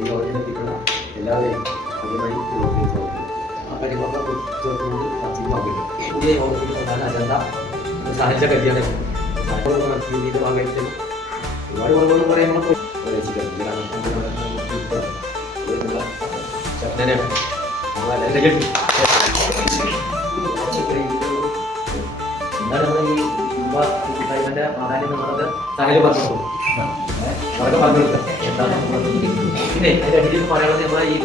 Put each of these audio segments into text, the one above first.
ഈ ഓർഡിനെത്തിയിട്ടുള്ള എല്ലാവരെയും അതുവഴി ആ കാര്യങ്ങളൊക്കെ ചേർത്തുകൊണ്ട് സജീവമാക്കിയിട്ടുണ്ട്. പുതിയ യോഗത്തിൽ പ്രധാന അജണ്ട സാഹിത്യ കല്യാണം രീതിയുടെ ഭാഗമായിട്ട് ഒരുപാട് കുറവുകൾ പറയുമ്പോൾ എന്താണ് നമ്മൾ ഈ യുവ പ്രാധാന്യം എന്നുള്ളത് സാഹചര്യം പറഞ്ഞു അതൊക്കെ പങ്കെടുക്കാം. എന്താണ് പിന്നെ അതിന്റെ അടിയിൽ പറയാനുള്ളത് നമ്മളെ ഈ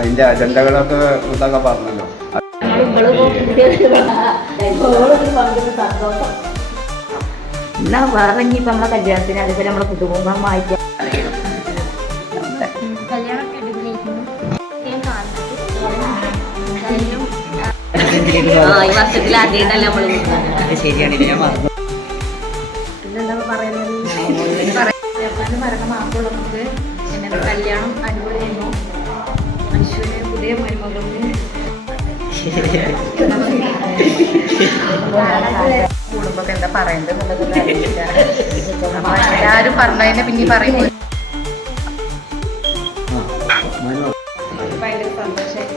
അതിന്റെ അജണ്ടകളൊക്കെ ഇതൊക്കെ പറഞ്ഞല്ലോ. എന്നാ വേറെ ഇനിയിപ്പോ നമ്മളെ കല്യാണത്തിന് അതുപോലെ നമ്മളെ കുടുംബം വായിക്കാം. ഈ വർഷത്തിൽ ആദ്യമായിട്ടല്ല നമ്മള് ശരിയാണ്. പിന്നെന്താ പറയുന്നത് മരണം മാത്രമുള്ള നമുക്ക് എന്നെ കല്യാണം അടിപൊളിയായിരുന്നു. മനുഷ്യന് പുതിയ മരുമകൾക്ക് കുടുംബമൊക്കെ എന്താ പറയുന്നത് എല്ലാരും പറഞ്ഞതിനെ പിന്നെ പറയുമ്പോൾ ഭയങ്കര സന്തോഷമായിട്ട്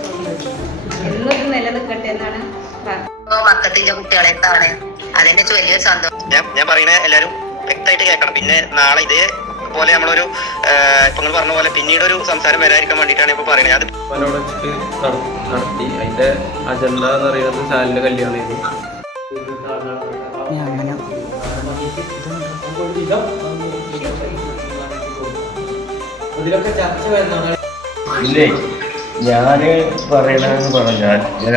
എന്നും നിലനിൽക്കട്ടെ എന്നാണ് മക്കത്തിന്റെ കുട്ടികളെ കാണാൻ. അതിന്റെ വലിയൊരു സന്തോഷം. ഞാൻ പറയുന്നത് എല്ലാവരും വ്യക്തമായിട്ട് കേൾക്കണം. പിന്നെ നാളെ ഇതേപോലെ നമ്മളൊരു ഇപ്പൊ നിങ്ങൾ പറഞ്ഞ പോലെ പിന്നീട് ഒരു സംസാരം വരാതിരിക്കാൻ വേണ്ടിയിട്ടാണ് ഇപ്പൊ പറയുന്നത്. അത് അവിടെ വെച്ചിട്ട് നടത്തി. അതിന്റെ അജണ്ട എന്ന് പറയുന്നത് ശാലിന്റെ കല്യാണമായിരുന്നു. അതിലൊക്കെ ചർച്ച വരുന്നതാണ്. ഇല്ലേ ഞാന് പറയണെന്ന് പറഞ്ഞാൽ ഞാൻ